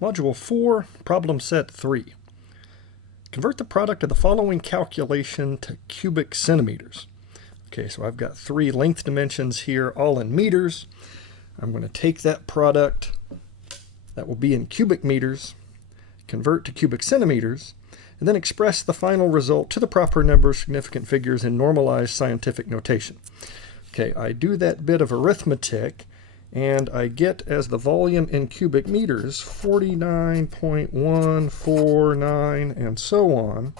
Module 4, Problem Set 3. Convert the product of the following calculation to cubic centimeters. Okay, so I've got three length dimensions here, all in meters. I'm going to take that product that will be in cubic meters, convert to cubic centimeters, and then express the final result to the proper number of significant figures in normalized scientific notation. Okay, I do that bit of arithmetic, and I get as the volume in cubic meters 49.149 and so on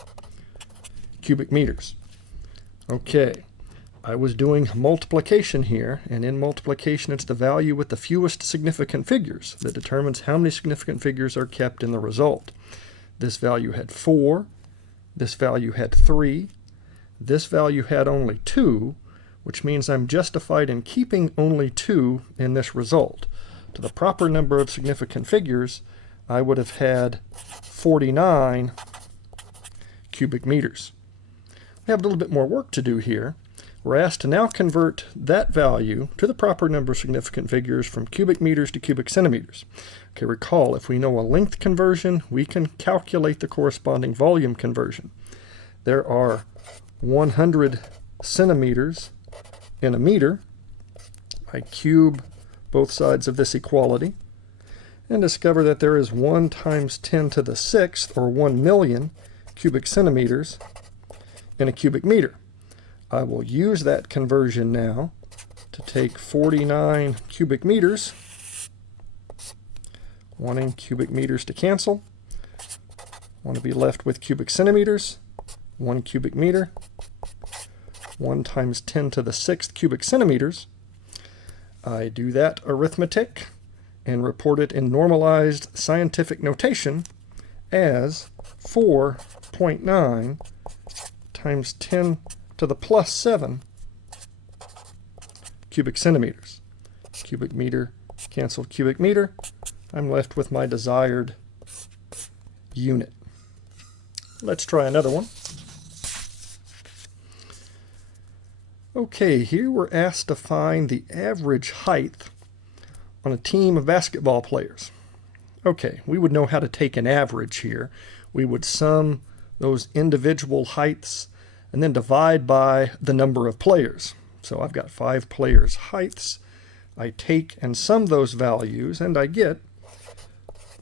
cubic meters. Okay, I was doing multiplication here, and in multiplication it's the value with the fewest significant figures that determines how many significant figures are kept in the result. This value had 4, this value had 3, this value had only 2, which means I'm justified in keeping only 2 in this result. To the proper number of significant figures, I would have had 49 cubic meters. We have a little bit more work to do here. We're asked to now convert that value to the proper number of significant figures from cubic meters to cubic centimeters. Okay, recall, if we know a length conversion, we can calculate the corresponding volume conversion. There are 100 centimeters in a meter. I cube both sides of this equality and discover that there is 1 times 10 to the 6th, or 1 million cubic centimeters in a cubic meter. I will use that conversion now to take 49 cubic meters, wanting cubic meters to cancel. Want to be left with cubic centimeters, 1 cubic meter, 1 times 10 to the 6th cubic centimeters. I do that arithmetic and report it in normalized scientific notation as 4.9 times 10 to the plus 7 cubic centimeters. Cubic meter canceled cubic meter. I'm left with my desired unit. Let's try another one. Okay, here we're asked to find the average height on a team of basketball players. Okay, we would know how to take an average here. We would sum those individual heights and then divide by the number of players. So I've got 5 players' heights. I take and sum those values, and I get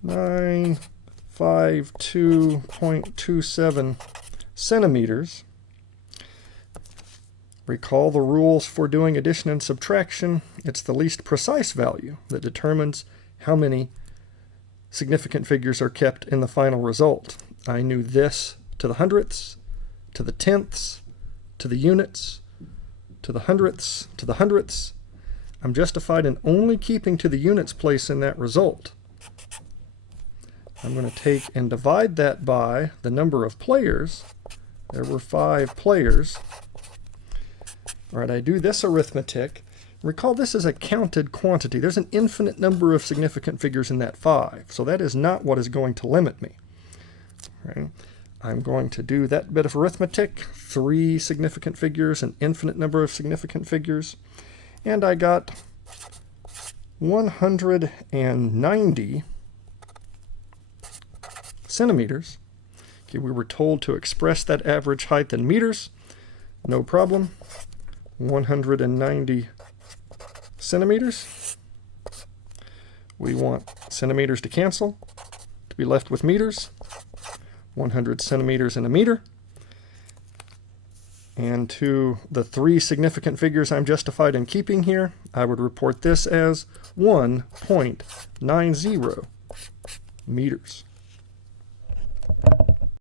952.27 centimeters. Recall the rules for doing addition and subtraction. It's the least precise value that determines how many significant figures are kept in the final result. I knew this to the hundredths, to the tenths, to the units, to the hundredths, to the hundredths. I'm justified in only keeping to the units place in that result. I'm going to take and divide that by the number of players. There were 5 players. All right, I do this arithmetic. Recall, this is a counted quantity. There's an infinite number of significant figures in that 5, so that is not what is going to limit me. All right. I'm going to do that bit of arithmetic, 3 significant figures, an infinite number of significant figures, and I got 190 centimeters. Okay, we were told to express that average height in meters. No problem. 190 centimeters. We want centimeters to cancel, to be left with meters. 100 centimeters in a meter. And to the 3 significant figures I'm justified in keeping here, I would report this as 1.90 meters.